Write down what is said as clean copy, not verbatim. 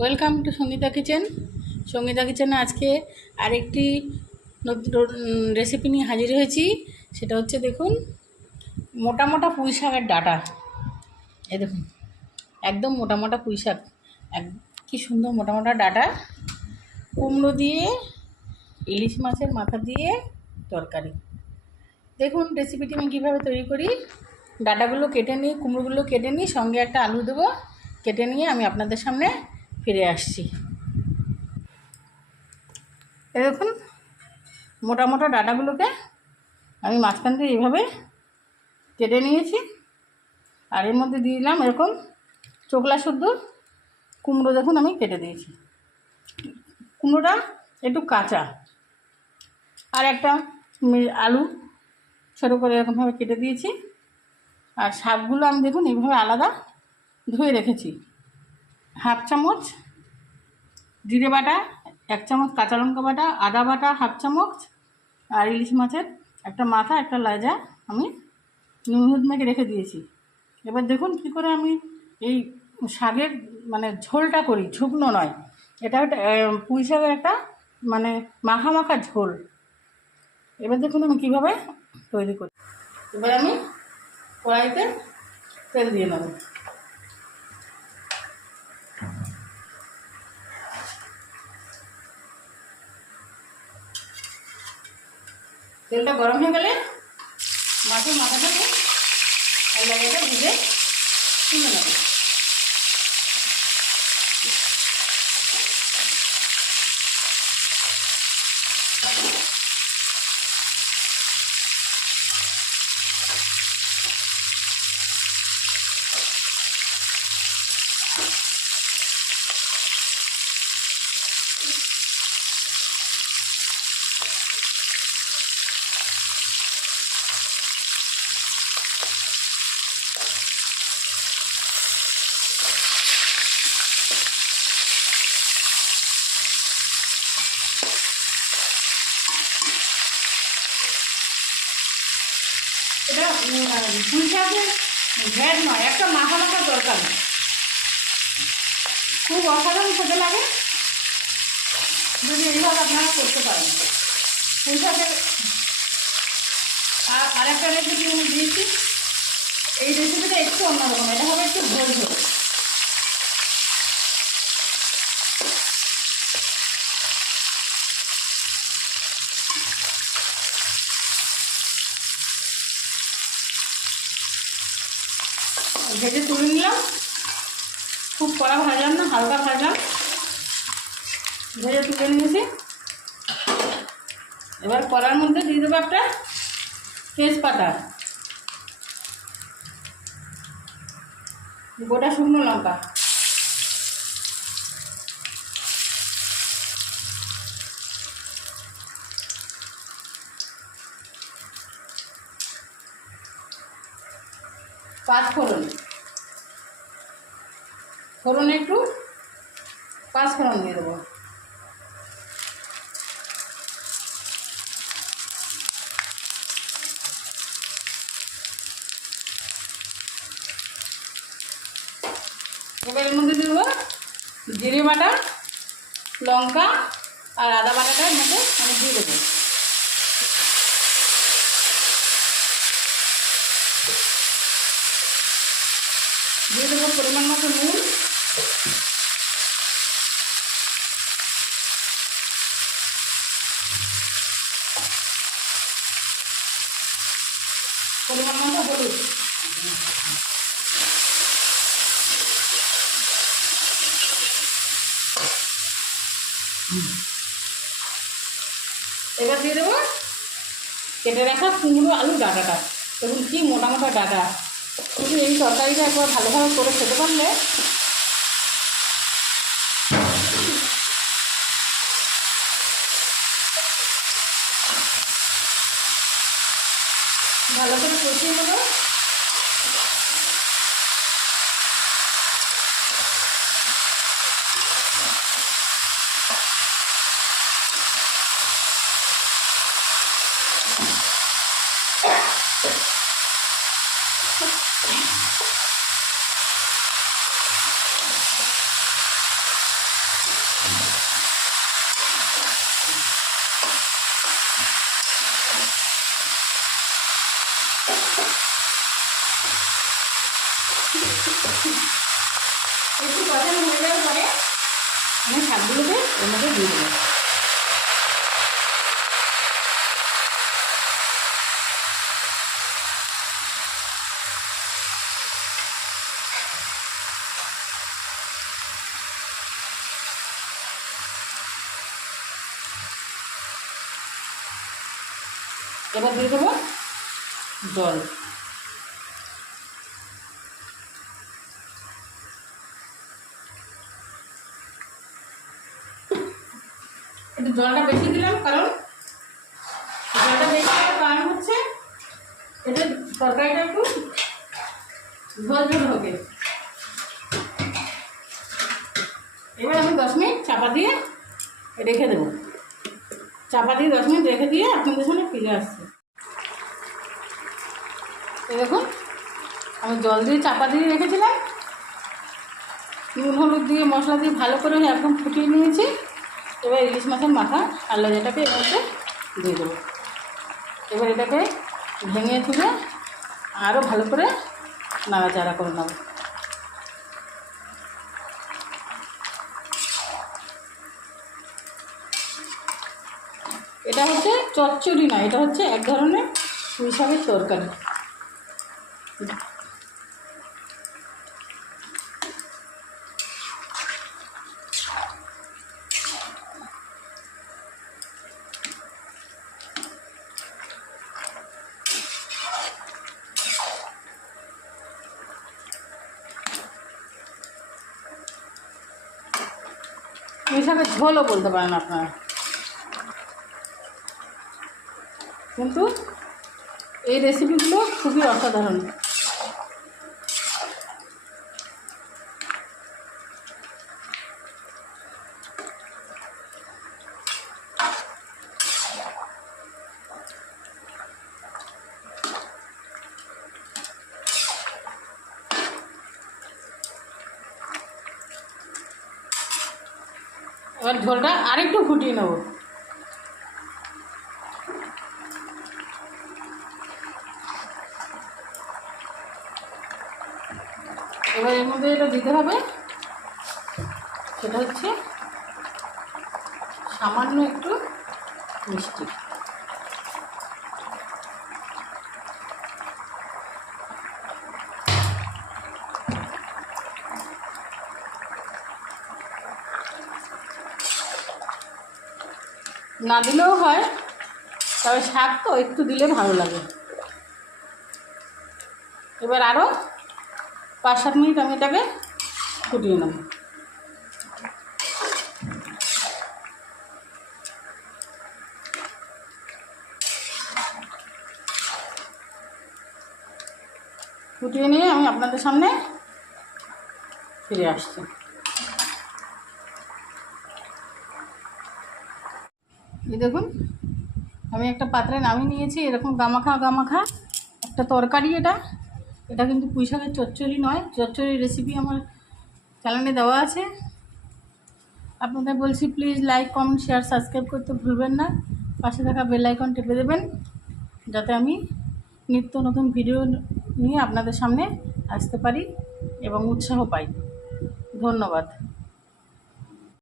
Welcome to Sangeeta kitchen. Sangeeta কিচেনে আজকে আরেকটি নতুন রেসিপি নিয়ে হাজির হয়েছি। সেটা হচ্ছে দেখুন, মোটা মোটা পুঁই শাকের ডাঁটা। এই দেখুন, একদম মোটা মোটা পুঁই শাক, এক কী সুন্দর মোটা মোটা ডাঁটা, কুমড়ো দিয়ে, ইলিশ মাছের মাথা দিয়ে তরকারি। দেখুন রেসিপিটি আমি কীভাবে তৈরি করি। ডাঁটাগুলো কেটে নিই, কুমড়োগুলো কেটে নিই, সঙ্গে একটা আলু দেবো। কেটে নিয়ে আমি আপনাদের সামনে ফিরে আসছি। এই দেখুন, মোটা মোটা ডাঁটাগুলোকে আমি মাঝখান দিয়ে এইভাবে কেটে নিয়েছি। আর এর মধ্যে দিয়ে দিলাম এরকম চোখলা শুদ্ধ কুমড়ো। দেখুন আমি কেটে দিয়েছি, কুমড়োটা একটু কাঁচা। আর একটা আলু ছোটো করে এরকমভাবে কেটে দিয়েছি। আর শাকগুলো আমি দেখুন এইভাবে আলাদা ধুয়ে রেখেছি। হাফ চামচ জিরে বাটা, 1 চামচ কাঁচা লঙ্কা বাটা, আদা বাটা হাফ চামচ, আর ইলিশ মাছের একটা মাথা, একটা লেজা আমি নুন হলুদ মেখে রেখে দিয়েছি। এবার দেখুন কী করে আমি এই শাকের ঝোলটা করি, শুকনো নয়। এটা একটা পুঁই শাকের একটা মাখা মাখা ঝোল। এবার দেখুন আমি কীভাবে তৈরি করি। এবার আমি কড়াইতে তেল দিয়ে নেব। তেলটা গরম হয়ে গেলে মাছের মাথাটাকে লেজাটা ভেজে তুলে নেব। এটা পুঁই শাকের ঝ্যাঁট নয়, একটা মাখা মাখা তরকারি, খুব অসাধারণ খেতে লাগে যদি এইভাবে আপনারা করতে পারেন। পুঁই শাকের আর একটা রেসিপি আমি দিয়েছি। এই রেসিপিটা একটু অন্যরকম, এটা হবে একটু ঝোল ঝোল। ভেজে তুলে নিলাম, খুব কড়া ভাজলাম না, হালকা ভাজলাম, ভেজে তুলে নিয়েছি। এবার কড়ার মধ্যে দিয়ে দেবো একটা তেজপাতা, গোটা শুকনো লঙ্কা, পাঁচফোড়ন, ফোড়নে একটু পাঁচফোড়ন দিয়ে দেবো। এবার এর মধ্যে দিয়ে দেবো জিরে বাটা, লঙ্কা আর আদা বাটাটা এর মধ্যে আমি দিয়ে দেবো। দিয়ে দেবো পরিমাণ মতো নুন, পরিমাণ মতো হলুদ। এবার দিয়ে দেবো কেটে রাখা কুমড়ো আলু ডাঁটাটা। দেখুন কী মোটা মোটা ডাঁটা। কিন্তু এই তরকারিটা একবার ভালোভাবে করে খেতে পারলে ভালো করে কষিয়ে নেবো। একটু কষানো হয়ে যাওয়ার পরে আমি শাকগুলোকে এর মধ্যে দিয়ে দেবো। এবার দিয়ে দেবো জল। একটু জলটা বেশি দিলাম, কারণ জলটা বেশি দেওয়ার কারণ হচ্ছে এতে তরকারিটা একটু ঝোল ঝোল হবে। এবার আমি 10 মিনিট চাপা দিয়ে রেখে দেবো। চাপা দিয়ে 10 মিনিট রেখে দিয়ে আপনাদের সামনে ফিরে আসছে। দেখুন, আমি জল দিয়ে চাপা দিয়ে রেখেছিলাম, নুন হলুদ দিয়ে মশলা দিয়ে ভালো করে একদম ফুটিয়ে নিয়েছি। এবার ইলিশ মাছের মাথা আর লেজাটাকে এর মধ্যে দিয়ে দেবো। এবার এটাকে ভেঙে তুলে আরও ভালো করে নাড়াচাড়া করে নেব। এটা হচ্ছে চচ্চড়ি না, এটা হচ্ছে এক ধরনের পুঁই শাকের তরকারি। পুঁই শাকের ঝোলও বলতে পারেন আপনারা, কিন্তু এই রেসিপিগুলো খুবই অসাধারণ। এবার ঝোলটা আরেকটু ফুটিয়ে নেব। এবার এর মধ্যে এটা দিতে হবে, সেটা হচ্ছে সামান্য একটু মিষ্টি। না দিলেও হয়, তবে শাক তো একটু দিলে ভালো লাগে। এবার আরও 5-7 মিনিট আমি এটাকে ফুটিয়ে নেব। ফুটিয়ে নিয়ে আমি আপনাদের সামনে ফিরে আসছি। এই দেখুন, আমি একটা পাত্রে নামিয়ে নিয়েছি। এরকম গামাখা গামাখা একটা তরকারি। এটা কিন্তু পুঁই শাকের চচ্চড়ি নয়, চচ্চড়ি রেসিপি আমার চ্যানেলে দেওয়া আছে। আপনাদের বলছি, please like, comment, share, subscribe করতে ভুলবেন না। পাশে থাকা বেল আইকন টিপে দেবেন, যাতে আমি নিত্য নতুন ভিডিও নিয়ে আপনাদের সামনে আসতে পারি এবং উৎসাহ পাই। ধন্যবাদ।